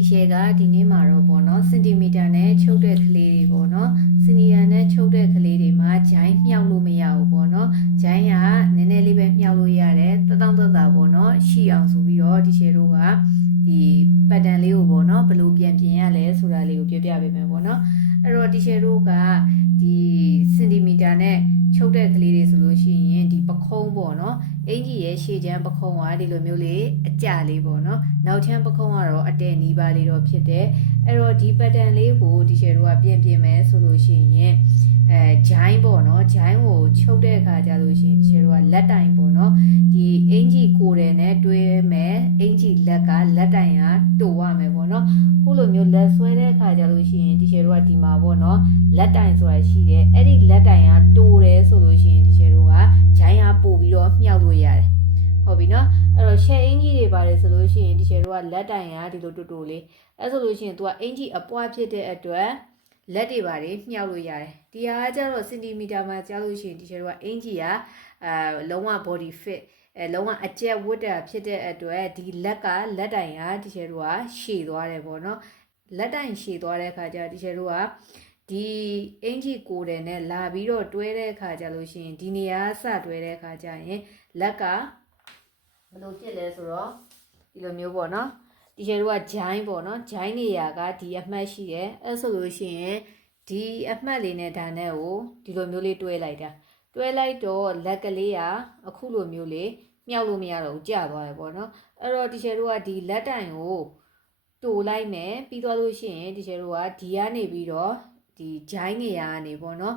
ဒီရှယ်ကဒီနေ့မှာတော့ပေါ့နော်စင်တီမီတာနဲ့ချုပ်တဲ့ကလေးတွေပေါ့နော်စင်တီမီတာနဲ့ချုပ်တဲ့ကလေးတွေမှာဂျိုင်းမြှောက်လို့မရဘူးပေါ့နော်ဂျိုင်းကနည်းနည်းလေးပဲမြှောက်လို့ရတယ်တတောင့်တတာပေါ့နော်ရှိအောင်ဆိုပြီးတော့ဒီရှယ်တို့ကဒီပတ်တန်လေးကိုပေါ့နော်ဘယ်လိုပြန်ပြင်ရလဲဆိုတာလေးကိုပြပြပေးမယ်ပေါ့နော်အဲ့တော့ဒီရှယ်တို့ကဒီစင်တီမီတာနဲ့ချုပ်တဲ့ကလေးတွေဆိုလို့ရှိရင်ဒီပခုံးပေါ့နော်အင်ကြီးရဲ့ရှေ့ချမ်းပခုံးကဒီလိုမျိုးလေးအကြလေးပေါ့နော်နောက်ချမ်းပခုံးကတော့အတဲနီးပါးလေးတော့ဖြစ်တယ်အဲ့တော့ဒီ pattern လေးကိုဒီရှယ်တို့ကပြင်မယ်ဆိုလို့ရှိရင်ဂျိုင်းပေါ့နော်ဂျိုင်းကိုချုပ်တဲ့အခါကျလို့ရှိရင်ဒီရှယ်တို့ကလက်တိုင်ပေါ့နော်ဒီအင်ကြီးကိုယ်တယ်နဲ့တွဲမယ်အင်ကြီးလက်ကလက်တိုင်ကတူရမယ်ပေါ့နော်ခုလိုမျိုးလက်ဆွဲတဲ့အခါကျလို့ရှိရင်ဒီရှယ်တို့ကဒီမှာပေါ့နော်လက်တိုင်ဆိုတာရှိတယ်အဲ့ဒီလက်တိုင်ကတူတယ်ဆိုလို့ရှိရင်ဒီရှယ်တို့ကဂျိုင်းကပို့ပြီးတော့မြှောက်လို့ရတယ်ဟုတ်ပြီနော်အဲ့တော့ share အင်ကြီးတွေပါတယ်ဆိုလို့ရှိရင်ဒီရှယ်တို့ကလက်တိုင်ကဒီလိုတူလေးအဲ့ဆိုလို့ရှိရင် तू ကအင်ကြီးအပွားဖြစ်တဲ့အတွက်လက်တွေပါတယ်မြှောက်လို့ရတယ်ဒီဟာကကျတော့စင်တီမီတာမှာကြားလို့ရှိရင်ဒီရှယ်တို့ကအင်ကြီးကလုံးဝ body fit လုံးဝအကျက်ဝတ်တာဖြစ်တဲ့အတွက်ဒီလက်တိုင်ကဒီရှယ်တို့ကရှည်သွားတယ်ပေါ့နော်လက်တိုင်ရှည်သွားတဲ့အခါကျဒီရှယ်တို့ကဒီအင်ကြီးကိုယ်တယ်နဲ့လာပြီးတော့တွဲတဲ့အခါကျလို့ရှိရင်ဒီနေရာစတွဲတဲ့အခါကျရင်လက်ကဘယ်လိုဖြစ်လဲဆိုတော့ဒီလိုမျိုးပေါ့နော်ဒီရှယ်တို့ကဂျိုင်းပေါ့နော်ဂျိုင်းနေရာကဒီအမှတ်ရှိတယ်အဲ့ဆိုလို့ရှိရင်ဒီအမှတ်လေးနဲ့ဒါနဲ့ကိုဒီလိုမျိုးလေးတွဲလိုက်တာတွဲလိုက်တော့လက်ကလေးကအခုလိုမျိုးလေးမြှောက်လို့မရတော့ဘူးကျသွားတယ်ပေါ့နော်အဲ့တော့ဒီရှယ်တို့ကဒီလက်တိုင်ကိုတူလိုက်မယ်ပြီးသွားလို့ရှိရင်ဒီရှယ်တို့ကဒီကနေပြီးတော့ဒီဂျိုင်းနေရာကနေပေါ့နော်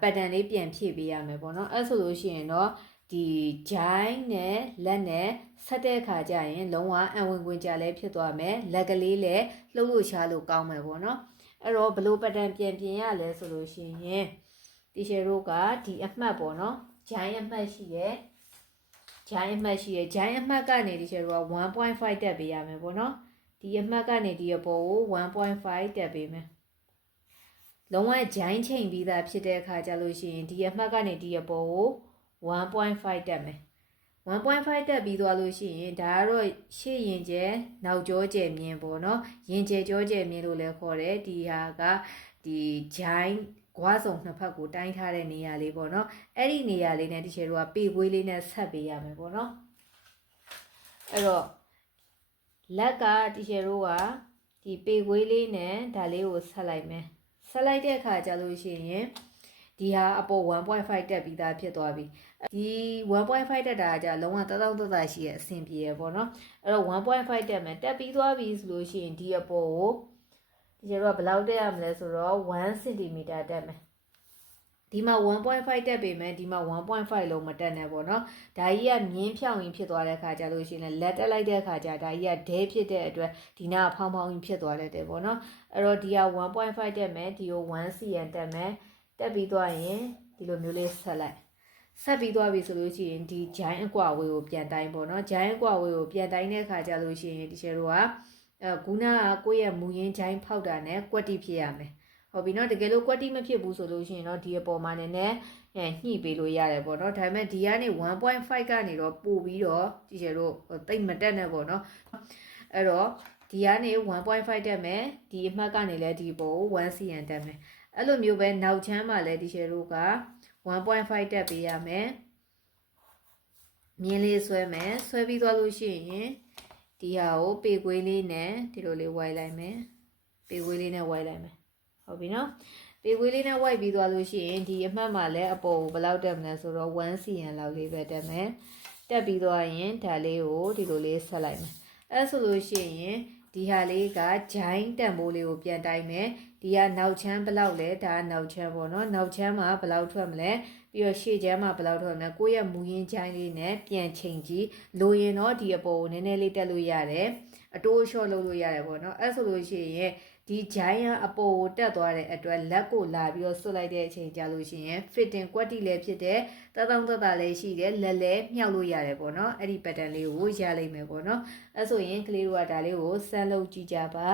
ပတ်တန်လေးပြန်ဖြည့်ပေးရမယ်ပေါ့နော်အဲ့ဆိုလို့ရှိရင်တော့ဒီဂျိုင်းနဲ့လက်နဲ့ဆက်တဲ့အခါကျရင်လုံးဝအဝင်ခွင်ကြလဲဖြစ်သွားမယ်လက်ကလေးလည်းလှုပ်လို့ရှားလို့ကောင်းမယ်ပေါ့နော်အဲ့တော့ဘလို့ပတ်တန်ပြန်ပြင်ရလဲဆိုလို့ရှိရင်ဒီရှယ်တို့ကဒီအမှတ်ပေါ့နော်ဂျိုင်းအမှတ်ရှိရဲ့ဂျိုင်းအမှတ်ကနေဒီရှယ်တို့က 1.5 တက်ပေးရမယ်ပေါ့နော်ဒီအမှတ်ကနေဒီအပေါ်ကို 1.5 တက်ပေးမယ်လုံးဝဂျိုင်းချိန်ပြီးသားဖြစ်တဲ့အခါကျလို့ရှိရင်ဒီအမှတ်ကနေဒီအပေါ်ကို1.5 တက်မယ်1.5 တက်ပြီးသွားလို့ရှိရင်ဒါကတော့ရှေ့ရင်ကျဲနောက်ကျောကျဲမြင်ပေါ့နော်ရင်ကျဲကျောကျဲမြင်လို့လည်းခေါ်တယ်ဒီဟာကဒီဂျိုင်းကွားစုံနှစ်ဖက်ကိုတိုင်းထားတဲ့နေရာလေးပေါ့နော်အဲ့ဒီနေရာလေးနဲ့ဒီရှယ်တို့ကပေခွေးလေးနဲ့ဆက်ပေးရမယ်ပေါ့နော်အဲ့တော့လက်ကဒီရှယ်တို့ကဒီပေခွေးလေးနဲ့ဒါလေးကိုဆက်လိုက်မယ်ဆက်လိုက်တဲ့အခါကျလို့ရှိရင်ဒီဟာအပေါ် 1.5 တက်ပြီးသားဖြစ်သွားပြီဒီ 1.5 တက်တာကလုံးဝတသောတရှိရဲ့အဆင်ပြေရပေါ့နော်အဲ့တော့ 1.5 တက်မယ်တက်ပြီးသွားပြီဆိုလို့ရှိရင်ဒီအပေါ်ကိုဒီကျတော့ဘယ်လောက်တက်ရမလဲဆိုတော့1 cm တက်မယ်ဒီမှာ 1.5 တက်ပေမဲ့ဒီမှာ 1.5 လုံးမတက်နဲ့ပေါ့နော်ဒါကြီးကမြင်းဖြောင်းရင်ဖြစ်သွားတဲ့အခါကျလို့ရှိရင်လက်တက်လိုက်တဲ့အခါကျဒါကြီးကဒဲဖြစ်တဲ့အတွက်ဒီနာဖောင်းဖောင်းရင်ဖြစ်သွားတယ်ပေါ့နော်အဲ့တော့ဒီက 1.5 တက်မယ်ဒီကို1 cm တက်မယ်တက်ပြီးသွားရင်ဒီလိုမျိုးလေးဆက်လိုက်ဆက်ပြီးသွားပြီဆိုလို့ရှိရင်ဒီဂျိုင်းအကွာဝေးကိုပြန်တိုင်းပေါ့နော်ဂျိုင်းအကွာဝေးကိုပြန်တိုင်းတဲ့အခါကျလို့ရှိရင်ဒီရှယ်တို့ကခုနကကိုယ့်ရဲ့မူရင်းဂျိုင်းဖောက်တာနဲ့ကွက်တိဖြစ်ရမယ်ဟုတ်ပြီနော်တကယ်လို့ကွက်တိမဖြစ်ဘူးဆိုလို့ရှိရင်တော့ဒီအပေါ်မှာနည်းနည်းညှိပေးလို့ရတယ်ပေါ့နော်ဒါပေမဲ့ဒီကနေ 1.5 ကနေတော့ပို့ပြီးတော့ဒီရှယ်တို့တိတ်မတက်နဲ့ပေါ့နော်အဲ့တော့ဒီကနေ 1.5 တက်မယ်ဒီအမှတ်ကနေလည်းဒီပေါ်ကို1 cm တက်မယ်အဲ့လိုမျိုးပဲနောက်ချမ်းမှာလည်းဒီရှယ်တို့က 1.5 တက်ပေးရမယ်မြင်းလေးဆွဲမယ်ဆွဲပြီးသွားလို့ရှိရင်ဒီဟာကိုပေခွေးလေးနဲ့ဒီလိုလေးဝိုင်းလိုက်မယ်ပေခွေးလေးနဲ့ဝိုင်းလိုက်မယ်ဟုတ်ပြီနော်ပေခွေးလေးနဲ့ဝိုင်းပြီးသွားလို့ရှိရင်ဒီအမှတ်မှာလည်းအပေါ်ကိုဘယ်လောက်တက်မလဲဆိုတော့1 cm လောက်လေးပဲတက်မယ်တက်ပြီးသွားရင်ဒါလေးကိုဒီလိုလေးဆက်လိုက်မယ်အဲ့ဆိုလို့ရှိရင်ဒီဟာလေးကဂျိုင်းတန်ဖိုးလေးကိုပြန်တိုင်းမယ်ဒီကနောက်ချမ်းဘယ်လောက်လဲဒါကနောက်ချမ်းပေါ့နော်နောက်ချမ်းမှာဘယ်လောက်ထွက်မလဲပြီးတော့ရှေ့ချမ်းမှာဘယ်လောက်ထွက်မလဲကိုယ့်ရဲ့မူရင်းဂျိုင်းလေးနဲ့ပြန်ချိန်ကြည့်လိုရင်တော့ဒီအပေါ်ကိုနည်းနည်းလေးတက်လို့ရတယ်အတိုးအလျှော့လုပ်လို့ရတယ်ပေါ့နော်အဲ့ဆိုလို့ရှိရင်ဒီဂျိုင်းကအပေါ်ကိုတက်သွားတဲ့အတွက်လက်ကိုလာပြီးတော့ဆွတ်လိုက်တဲ့အချိန်ကြာလို့ရှိရင် fitting ကွက်တိလည်းဖြစ်တဲ့တသောင်းတသာလည်းရှိတယ်လက်လည်းမြှောက်လို့ရတယ်ပေါ့နော်အဲ့ဒီ pattern လေးကိုရလိမ့်မယ်ပေါ့နော်အဲ့ဆိုရင်ကလေးတို့ကဒါလေးကိုစမ်းလုပ်ကြည့်ကြပါ